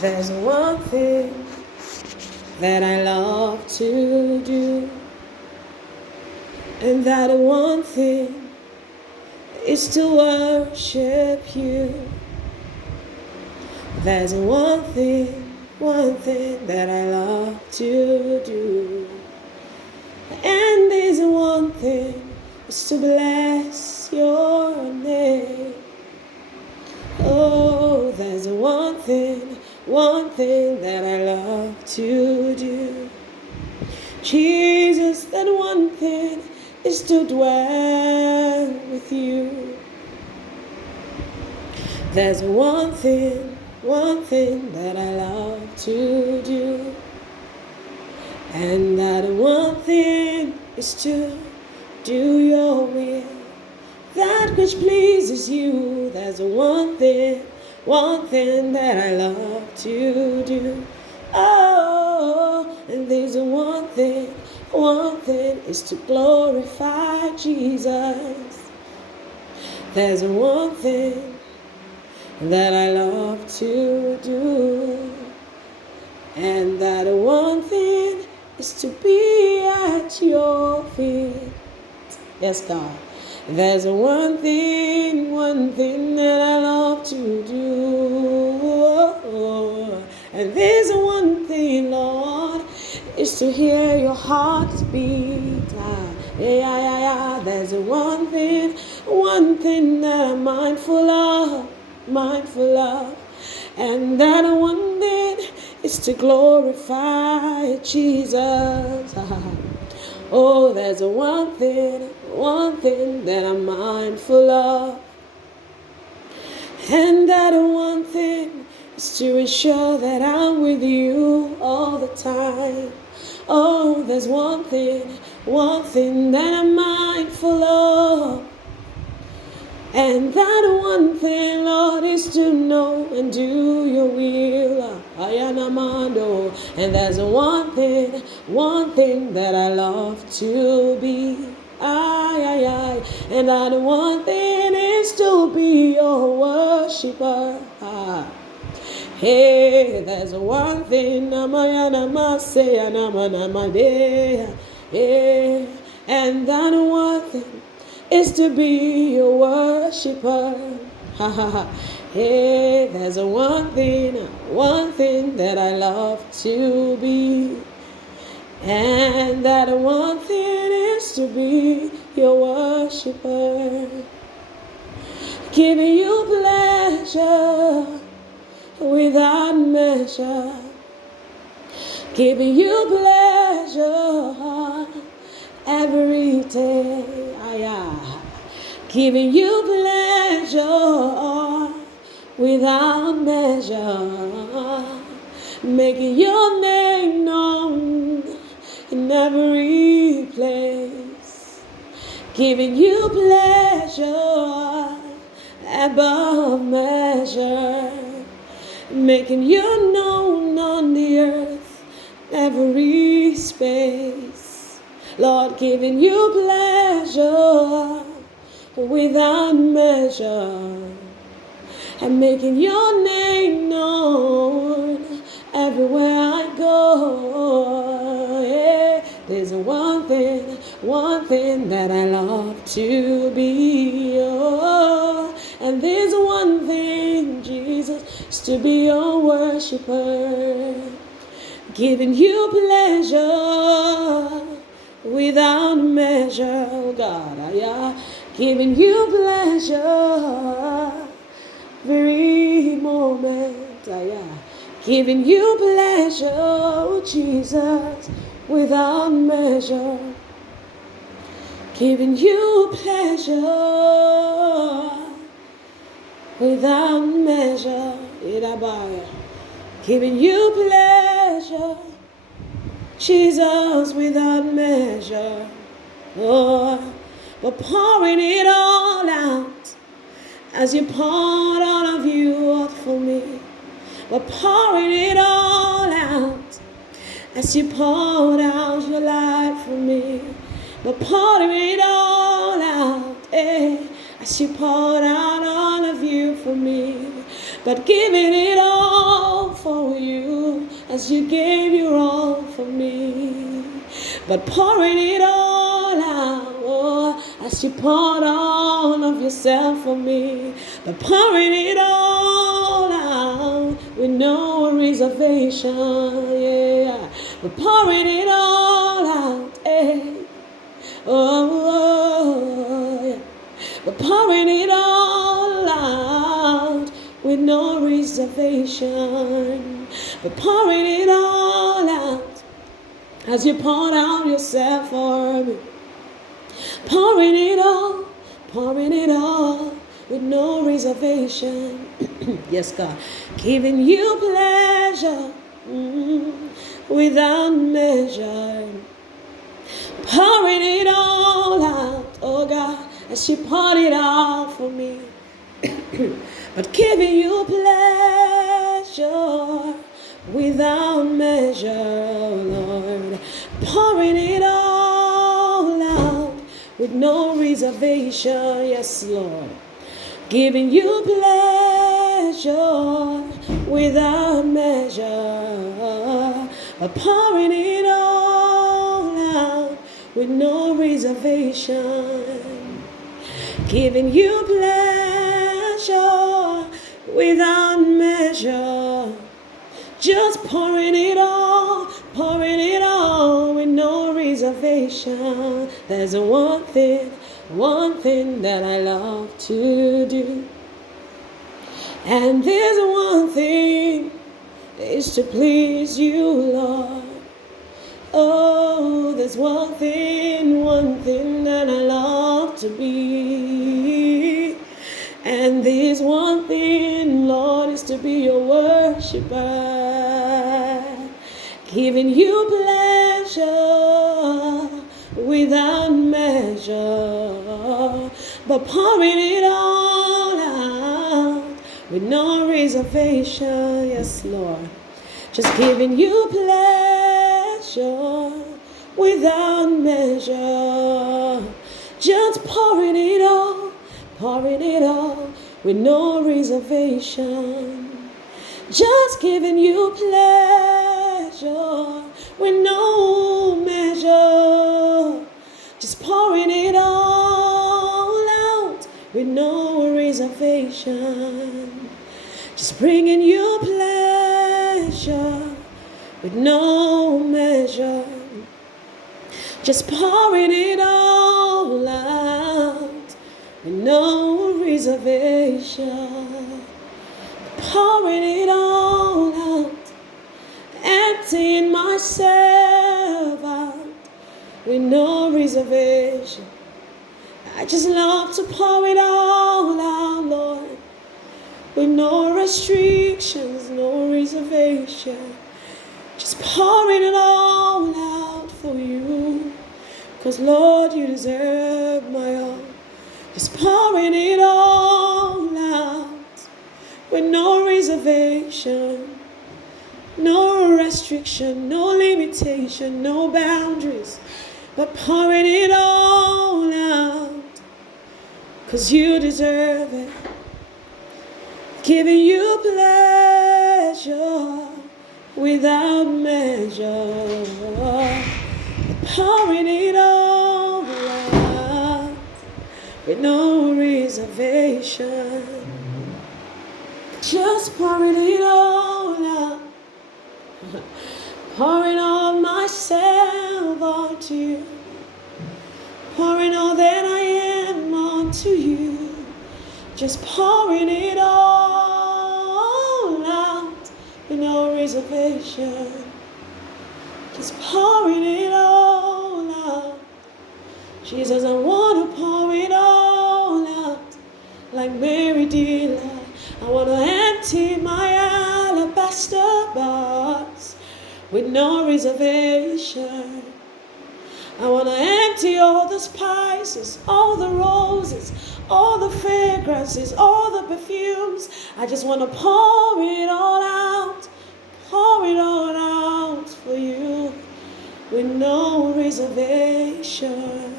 There's one thing that I love to do, and that one thing is to worship you. There's one thing that I love to do, and this one thing is to bless your name. Oh, there's one thing that I love to do. Jesus, that one thing is to dwell with you. There's one thing that I love to do. And that one thing is to do your will, that which pleases you. There's one thing that I love to do. Oh, and there's one thing is to glorify Jesus. There's one thing that I love to do, and that one thing is to be at your feet. Yes, God. There's one thing that I love to do. And there's one thing, Lord, is to hear your heart beat. Yeah. There's one thing that I'm mindful of. And that one thing is to glorify Jesus. Oh, there's one thing that I'm mindful of. And that one thing is to ensure that I'm with you all the time. Oh, there's one thing that I'm mindful of. And that one thing, Lord, is to know and do your will. And there's one thing that I love to be. And that one thing is to be your worshiper. Hey, there's one thing, and that one thing is to be your worshiper. Hey, there's one thing that I love to be, and that one thing is to be your worshiper. Giving you pleasure without measure, giving you pleasure every day. Giving you pleasure without measure, making your name known in every place. Giving you pleasure above measure, making you known on the earth, every space. Lord, giving you pleasure without measure, and making your name known everywhere I go. Yeah. There's one thing that I love to be. Oh, and there's one thing, Jesus, is to be your worshiper. Giving you pleasure without measure, oh God, giving you pleasure every moment, giving you pleasure, oh Jesus, without measure, giving you pleasure without measure, giving you pleasure, Jesus, without measure. Oh, but pouring it all out as you poured all of you out for me. But pouring it all out as you poured out your life for me. But pouring it all out, as you poured out all of you for me. But giving it all for as you gave your all for me. But pouring it all out, oh, as you poured all of yourself for me. But pouring it all out with no reservation, yeah. But pouring it all out, eh. Oh, yeah. But pouring it all out with no reservation. But pouring it all out as you poured out yourself for me. Pouring it all with no reservation. Yes, God. Giving you pleasure without measure. Pouring it all out, oh God, as you poured it out for me. But giving you pleasure without measure, Lord. Pouring it all out with no reservation, yes, Lord. Giving you pleasure without measure. But pouring it all out with no reservation. Giving you pleasure without measure. Just pouring it all with no reservation. There's one thing that I love to do. And there's one thing is to please you, Lord. Oh, there's one thing that I love to be. And this one thing, Lord, is to be your worshiper. Giving you pleasure without measure. But pouring it all out with no reservation. Yes, Lord. Just giving you pleasure without measure. Just pouring it all with no reservation. Just giving you pleasure with no measure. Just pouring it all out with no reservation. Just bringing you pleasure with no measure. Just pouring it all out with no reservation. Pouring it all out, emptying myself out with no reservation. I just love to pour it all out, Lord, with no restrictions, no reservation. Just pouring it all out for you, 'cause Lord, you deserve my all. Just pouring it all out with no reservation, no restriction, no limitation, no boundaries, but pouring it all out, 'cause you deserve it. Giving you pleasure without measure, pouring it all out with no reservation. Just pouring it all out, pouring all myself onto you, pouring all that I am onto you. Just pouring it all out with no reservation. Just pouring it all out. Jesus, I want to pour it all out like Mary did. I want to empty my alabaster box with no reservation. I want to empty all the spices, all the roses, all the fragrances, all the perfumes. I just want to pour it all out for you with no reservation.